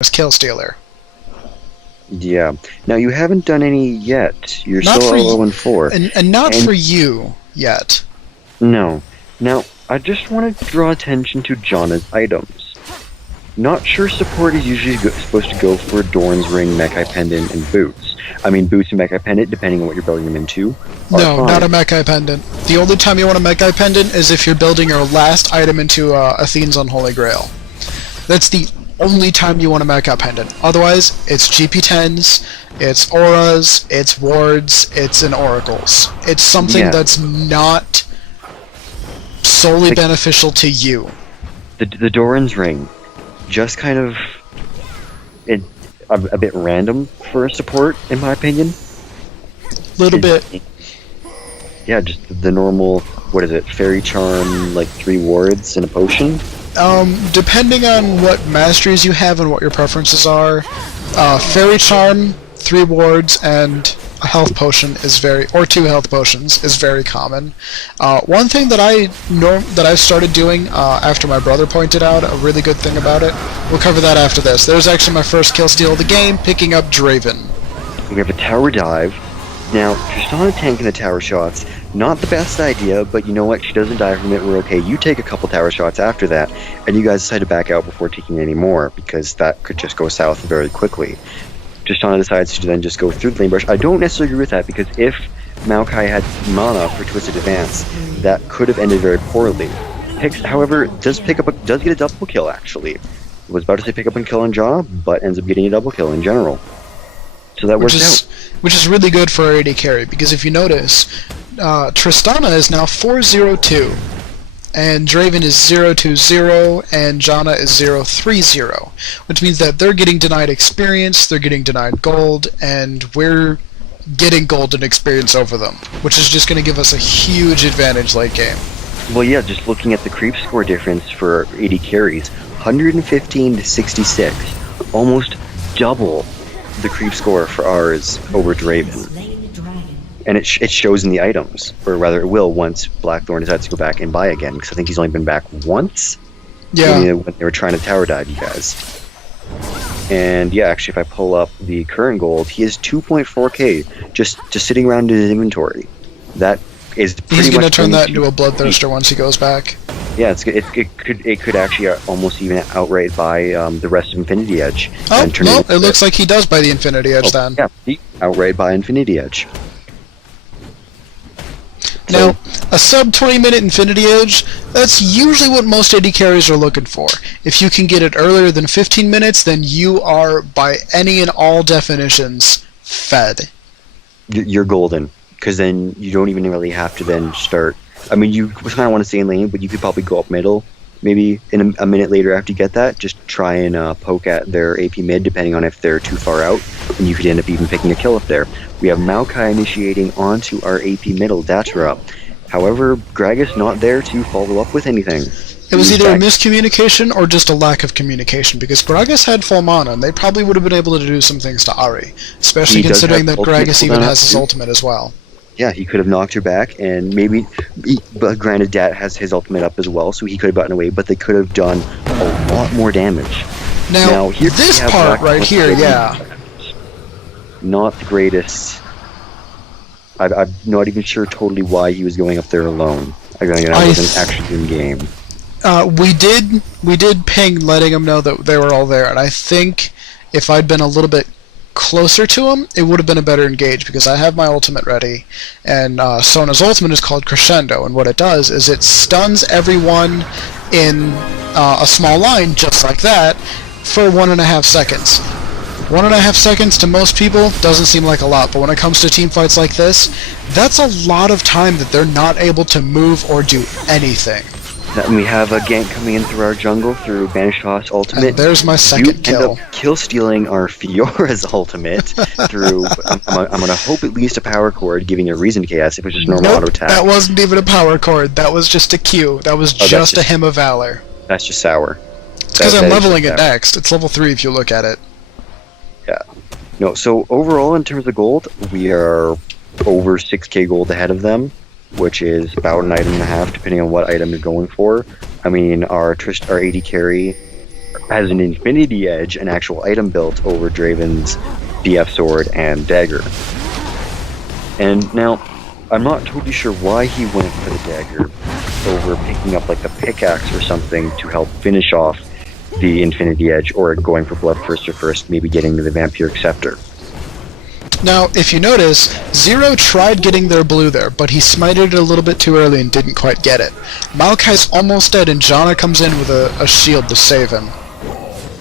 as Kill Stealer. Yeah. Now, you haven't done any yet. You're Not still for 0-4. And not for you yet. No. Now, I just want to draw attention to Jana's items. Not sure support is usually supposed to go for Dorn's Ring, Mechai Pendant, and Boots. I mean, Boots and Mechai Pendant, depending on what you're building them into. No, not a Mechai Pendant. The only time you want a Mechai Pendant is if you're building your last item into Athene's Unholy Grail. That's the only time you want a Mechai Pendant. Otherwise, it's GP10s, it's auras, it's wards, it's an oracles. It's something that's not solely beneficial to you. The Doran's Ring, just kind of a bit random for a support, in my opinion. Little bit. Yeah, just the normal, what is it, Fairy Charm, like 3 wards and a potion? Depending on what masteries you have and what your preferences are, Fairy Charm, 3 wards, and a health potion is or 2 health potions is very common. One thing that I've started doing after my brother pointed out a really good thing about it. We'll cover that after this. There's actually my first kill steal of the game, picking up Draven. We have a tower dive. Now, Tristana tanking the tower shots, not the best idea, but you know what? She doesn't die from it. We're okay. You take a couple tower shots after that, and you guys decide to back out before taking any more, because that could just go south very quickly. Tristana decides to then just go through the lane brush. I don't necessarily agree with that, because if Maokai had mana for Twisted Advance, that could have ended very poorly. However, does get a double kill, actually. I was about to say pick up and kill on Jana, but ends up getting a double kill in general. So that works out. Which is really good for our AD carry, because if you notice, Tristana is now 4-0-2, and Draven is 0-2-0, and Jana is 0-3-0, which means that they're getting denied experience, they're getting denied gold, and we're getting gold and experience over them, which is just going to give us a huge advantage late game. Well, yeah, just looking at the creep score difference for AD carries, 115 to 66, almost double the creep score for ours over Draven. And it shows in the items, or rather it will once Blackthorn decides to go back and buy again, because I think he's only been back once. Yeah. When they were trying to tower dive you guys. And yeah, actually if I pull up the current gold, he is 2.4k just sitting around in his inventory. That is pretty much... He's going to turn that into a Bloodthirster once he goes back. Yeah, it could actually almost even outright buy the rest of Infinity Edge. Oh, no, it looks like he does buy the Infinity Edge then. Yeah, he outright buy Infinity Edge. Now, a sub 20-minute Infinity Edge, that's usually what most AD carries are looking for. If you can get it earlier than 15 minutes, then you are, by any and all definitions, fed. You're golden, because then you don't even really have to then start... I mean, you kind of want to stay in lane, but you could probably go up middle, maybe in a minute later after you get that. Just try and poke at their AP mid, depending on if they're too far out, and you could end up even picking a kill up there. We have Maokai initiating onto our AP middle, Datara. However, Gragas not there to follow up with anything. It was either a miscommunication or just a lack of communication, because Gragas had full mana, and they probably would have been able to do some things to Ahri, especially considering that Gragas even has his ultimate as well. Yeah, he could have knocked her back, and maybe, but granted, Dat has his ultimate up as well, so he could have gotten away, but they could have done a lot more damage. Now this part right here, yeah. Not the greatest. I'm not even sure totally why he was going up there alone. I wasn't actually in game. We did ping letting him know that they were all there, and I think if I'd been a little bit closer to him, it would have been a better engage, because I have my ultimate ready, and Sona's ultimate is called Crescendo, and what it does is it stuns everyone in a small line, just like that, for 1.5 seconds. 1.5 seconds to most people doesn't seem like a lot, but when it comes to team fights like this, that's a lot of time that they're not able to move or do anything. And we have a gank coming in through our jungle through Banished Toss ultimate. And there's my second kill. You end up kill stealing our Fiora's ultimate through. I'm gonna hope at least a power chord, giving a reason to KS if it's just normal auto attack. That wasn't even a power chord. That was just a Q. That was just a Hymn of Valor. That's just sour. It's because I'm leveling it next. It's level 3 if you look at it. Yeah. No. So overall, in terms of gold, we are over 6k gold ahead of them, which is about an item and a half, depending on what item you're going for. I mean, our AD carry, has an Infinity Edge, an actual item built over Draven's DF Sword and Dagger. And now, I'm not totally sure why he went for the Dagger over picking up like the pickaxe or something to help finish off the Infinity Edge, or going for Bloodthirster first, maybe getting the Vampiric Scepter. Now, if you notice, Zero tried getting their blue there, but he smited it a little bit too early and didn't quite get it. Maokai's almost dead, and Janna comes in with a shield to save him.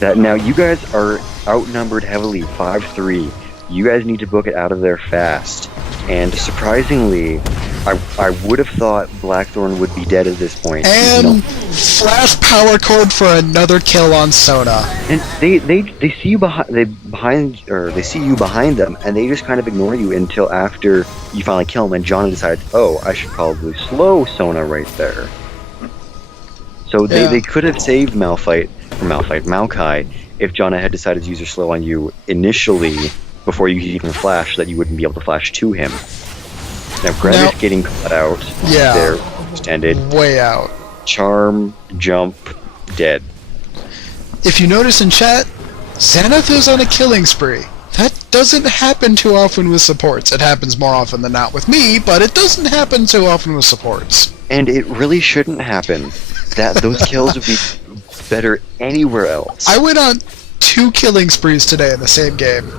Now, you guys are outnumbered heavily, 5-3. You guys need to book it out of there fast. And surprisingly, I would have thought Blackthorn would be dead at this point. And flash power cord for another kill on Sona. And they see you they see you behind them, and they just kind of ignore you until after you finally kill them, and Janna decides, oh, I should probably slow Sona right there. So they could have saved Maokai, if Janna had decided to use her slow on you initially before you could even flash, so that you wouldn't be able to flash to him. Now, Gravis getting cut out. Yeah. There, extended. Way out. Charm, jump, dead. If you notice in chat, Xanath is on a killing spree. That doesn't happen too often with supports. It happens more often than not with me, but it doesn't happen too often with supports. And it really shouldn't happen. Those kills would be better anywhere else. I went on 2 killing sprees today in the same game.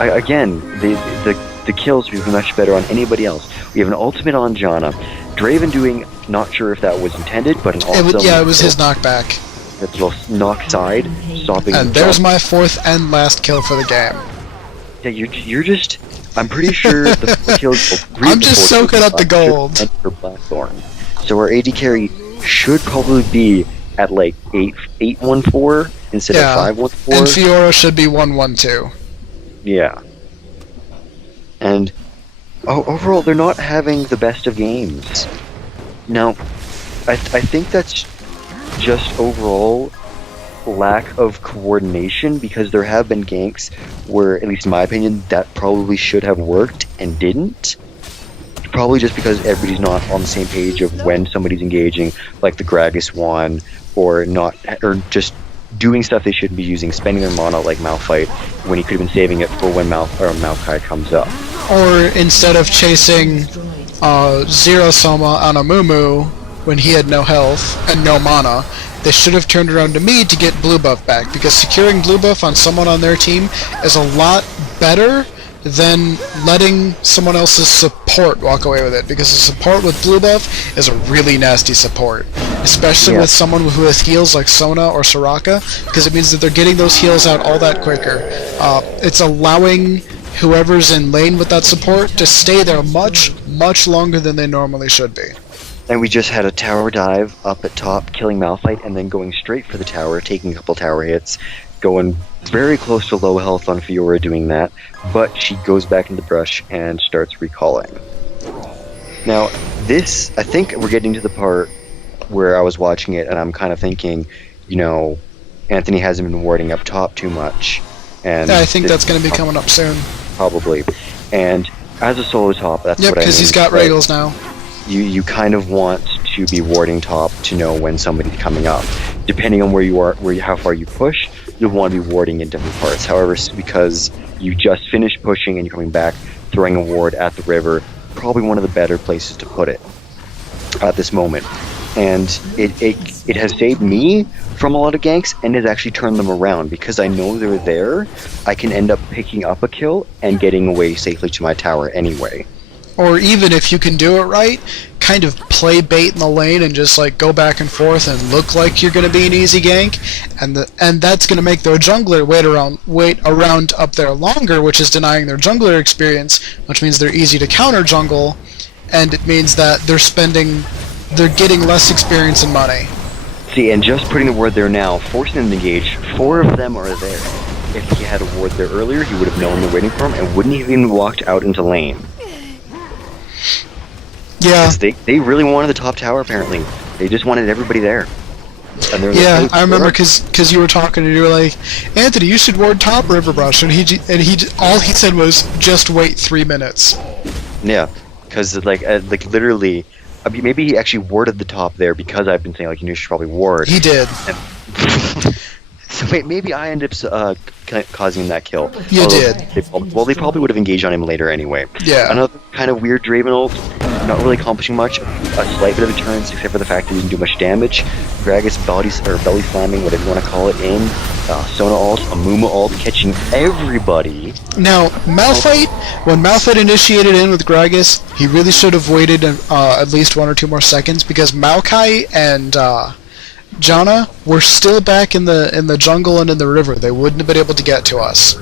Again, the kills would be much better on anybody else. We have an ultimate on Janna. Draven doing, not sure if that was intended, but an awesome... it was his knockback. That little knock side, stopping... And there's my 4th and last kill for the game. Yeah, you're just... I'm pretty sure the 4 kills... I'm just soaking up the gold. For Blackthorn. So our AD carry should probably be at like 8-1-4 instead of 5-1-4. And Fiora should be 1-1-2. Yeah. And overall, they're not having the best of games. Now, I think that's just overall lack of coordination, because there have been ganks where, at least in my opinion, that probably should have worked and didn't. Probably just because everybody's not on the same page of when somebody's engaging, like the Gragas one, or just doing stuff they shouldn't be using, spending their mana like Malphite when he could have been saving it for when Maokai comes up. Or instead of chasing Zero Soma on a Mumu when he had no health and no mana, they should have turned around to me to get blue buff back, because securing blue buff on someone on their team is a lot better than letting someone else's support walk away with it, because a support with blue buff is a really nasty support, especially with someone who has heals like Sona or Soraka, because it means that they're getting those heals out all that quicker. It's allowing whoever's in lane with that support to stay there much, much longer than they normally should be. And we just had a tower dive up at top, killing Malphite, and then going straight for the tower, taking a couple tower hits, going very close to low health on Fiora doing that, but she goes back in the brush and starts recalling. Now, this, I think we're getting to the part where I was watching it and I'm kind of thinking, Anthony hasn't been warding up top too much. And I think that's going to be coming up soon. Probably. And as a solo top, that's what I mean. Yep, because he's got Regals now. You kind of want to be warding top to know when somebody's coming up. Depending on where you are, how far you push, you'll want to be warding in different parts. However, because you just finished pushing and you're coming back, throwing a ward at the river, probably one of the better places to put it at this moment. And it has saved me from a lot of ganks, and has actually turned them around, because I know they're there. I can end up picking up a kill and getting away safely to my tower anyway. Or even if you can do it right, kind of play bait in the lane and just like go back and forth and look like you're going to be an easy gank, and that's going to make their jungler wait around up there longer, which is denying their jungler experience, which means they're easy to counter jungle, and it means that they're getting less experience and money. See, and just putting the ward there now, forcing them to engage, 4 of them are there. If he had a ward there earlier, he would have known they're waiting for him and wouldn't have even walked out into lane. Yeah. They really wanted the top tower, apparently. They just wanted everybody there. And yeah, I remember because you were talking and you were like, Anthony, you should ward top river brush, and he all he said was just wait 3 minutes. Yeah, because like literally, I mean, maybe he actually warded the top there because I've been saying like you should probably ward. He did. So maybe I end up causing that kill. You did. They probably would have engaged on him later anyway. Yeah. Another kind of weird Draven ult, not really accomplishing much, a slight bit of deterrence except for the fact that he didn't do much damage. Gragas belly slamming, whatever you want to call it, in. Sona ult, a Mumu ult, catching everybody. Now, Malphite, when Malphite initiated in with Gragas, he really should have waited at least 1 or 2 more seconds, because Maokai and Janna were still back in the jungle and in the river. They wouldn't have been able to get to us.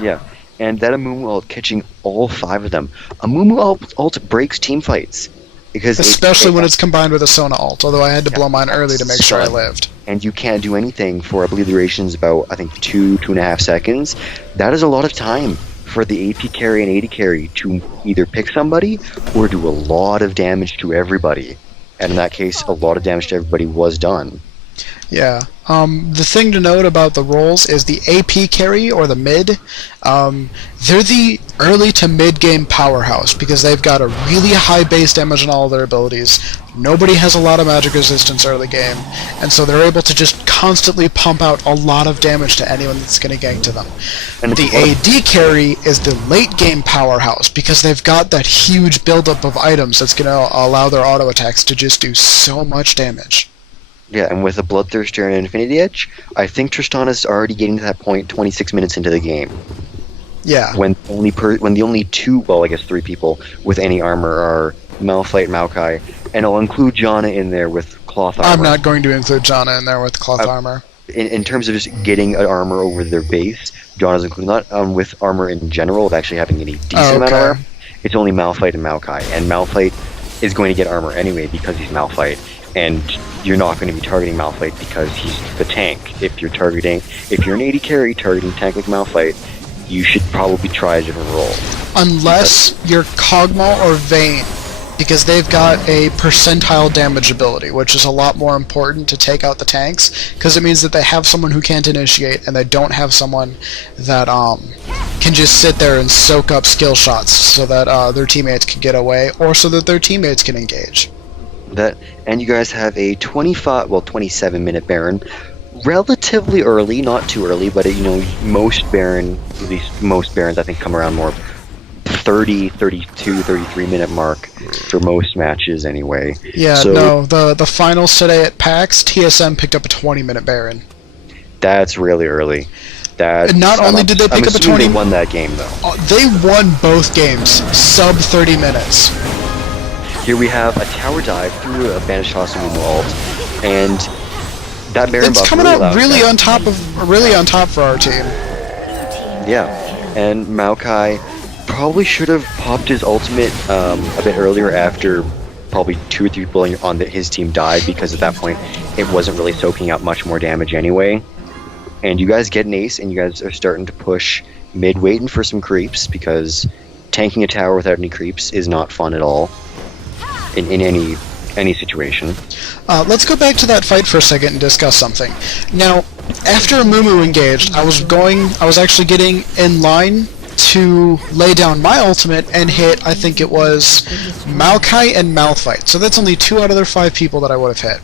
Yeah, and that Amumu ult catching all 5 of them. Amumu ult breaks team fights. Especially when it's combined with a Sona ult, although I had to blow mine early to make sure I lived. And you can't do anything for, I believe the duration's about, I think, 2.5 seconds. That is a lot of time for the AP carry and AD carry to either pick somebody or do a lot of damage to everybody. And in that case, a lot of damage to everybody was done. Yeah. The thing to note about the roles is the AP carry, or the mid, they're the early to mid-game powerhouse, because they've got a really high base damage on all of their abilities. Nobody has a lot of magic resistance early game, and so they're able to just constantly pump out a lot of damage to anyone that's going to gank to them. And the AD carry is the late-game powerhouse, because they've got that huge buildup of items that's going to allow their auto attacks to just do so much damage. Yeah, and with a Bloodthirster and an Infinity Edge, I think Tristana's already getting to that point 26 minutes into the game. Yeah. When the only 2, well, I guess 3 people with any armor are Malphite and Maokai, and I'll include Janna in there with cloth armor. I'm not going to include Janna in there with cloth armor. In terms of just getting an armor over their base, Janna's included, not with armor in general, of actually having any decent amount of armor. It's only Malphite and Maokai, and Malphite is going to get armor anyway because he's Malphite. And you're not going to be targeting Malphite because he's the tank. If you're an AD carry targeting tank like Malphite, you should probably try a different role. Unless you're Kog'Maw or Vayne, because they've got a percentile damage ability, which is a lot more important to take out the tanks, because it means that they have someone who can't initiate, and they don't have someone that can just sit there and soak up skill shots so that their teammates can get away, or so that their teammates can engage. And you guys have a 27-minute Baron, relatively early, not too early, but most Barons I think come around more 30, 32, 33-minute mark for most matches anyway. Yeah, so, no, the finals today at PAX, TSM picked up a 20-minute Baron. That's really early. Not only did they pick up a 20, they won that game though. They won both games, sub 30 minutes. Here we have a tower dive through a Banished Toss and ult, and that Baron buff coming out really on top for our team. Yeah, and Maokai probably should have popped his ultimate a bit earlier after probably 2 or 3 people on his team died, because at that point it wasn't really soaking up much more damage anyway. And you guys get an ace, and you guys are starting to push mid, waiting for some creeps, because tanking a tower without any creeps is not fun at all. In any situation. Let's go back to that fight for a second and discuss something. Now, after Mumu engaged, I was actually getting in line to lay down my ultimate and hit, I think it was Maokai and Malphite. So that's only 2 out of their 5 people that I would have hit.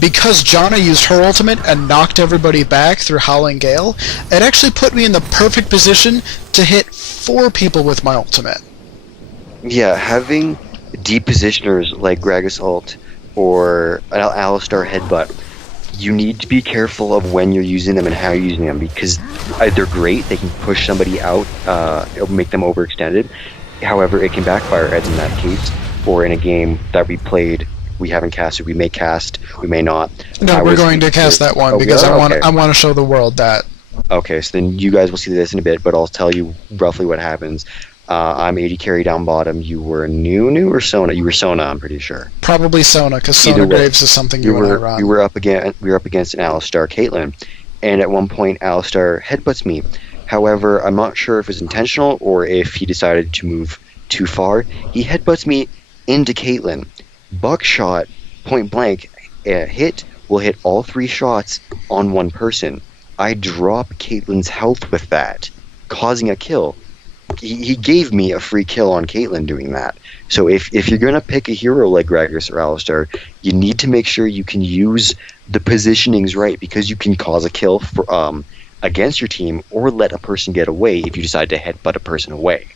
Because Janna used her ultimate and knocked everybody back through Howling Gale, it actually put me in the perfect position to hit 4 people with my ultimate. Yeah, having deep positioners like Gragas ult or Alistar headbutt, you need to be careful of when you're using them and how you're using them, because they're great, they can push somebody out, it'll make them overextended. However, it can backfire, as in that case, or in a game that we played, we haven't casted, we may cast, we may not. No, we're going to cast that one, because I want to show the world that. Okay, so then you guys will see this in a bit, but I'll tell you roughly what happens. I'm AD carry down bottom. You were Nunu or Sona? You were Sona, I'm pretty sure. Probably Sona, because Sona Graves is something you want to run. We were up against an Alistar Caitlyn, and at one point Alistar headbutts me. However, I'm not sure if it was intentional or if he decided to move too far. He headbutts me into Caitlyn. Buckshot, point blank, will hit all 3 shots on one person. I drop Caitlyn's health with that, causing a kill. he gave me a free kill on Caitlyn doing that. So if you're gonna pick a hero like Gragas or Alistar, you need to make sure you can use the positionings right, because you can cause a kill for against your team, or let a person get away if you decide to headbutt a person away.